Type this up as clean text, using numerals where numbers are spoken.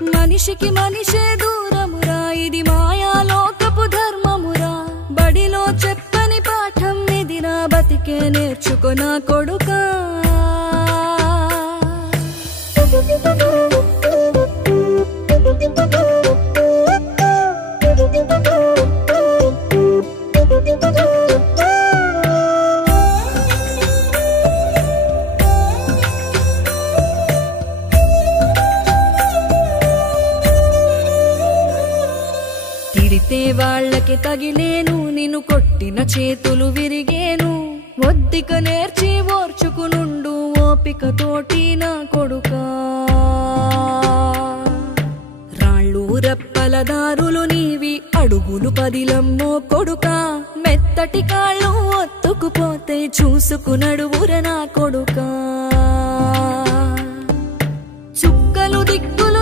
మనిషికి మనిషే దూరమురా ఇది మాయాలోకపు ధర్మమురా బడిలో చెప్పని పాఠం ఇదిరా బతికే నేర్చుకో నా కొడుకా తిడితే వాళ్ళకి తగిలేను నిన్ను కొట్టిన చేతులు విరిగేను ఒద్దిక నేర్చి ఓర్చుకునుండు ఓపికతోటి నా కొడుకా రాళ్ళు రెప్పల దారులు నీవి అడుగులు పదిలమ్మో కొడుకా మెత్తటి కాళ్ళు ఒత్తుకుపోతే చూసుకునడువుర నా కొడుకా చుక్కలు దిక్కులు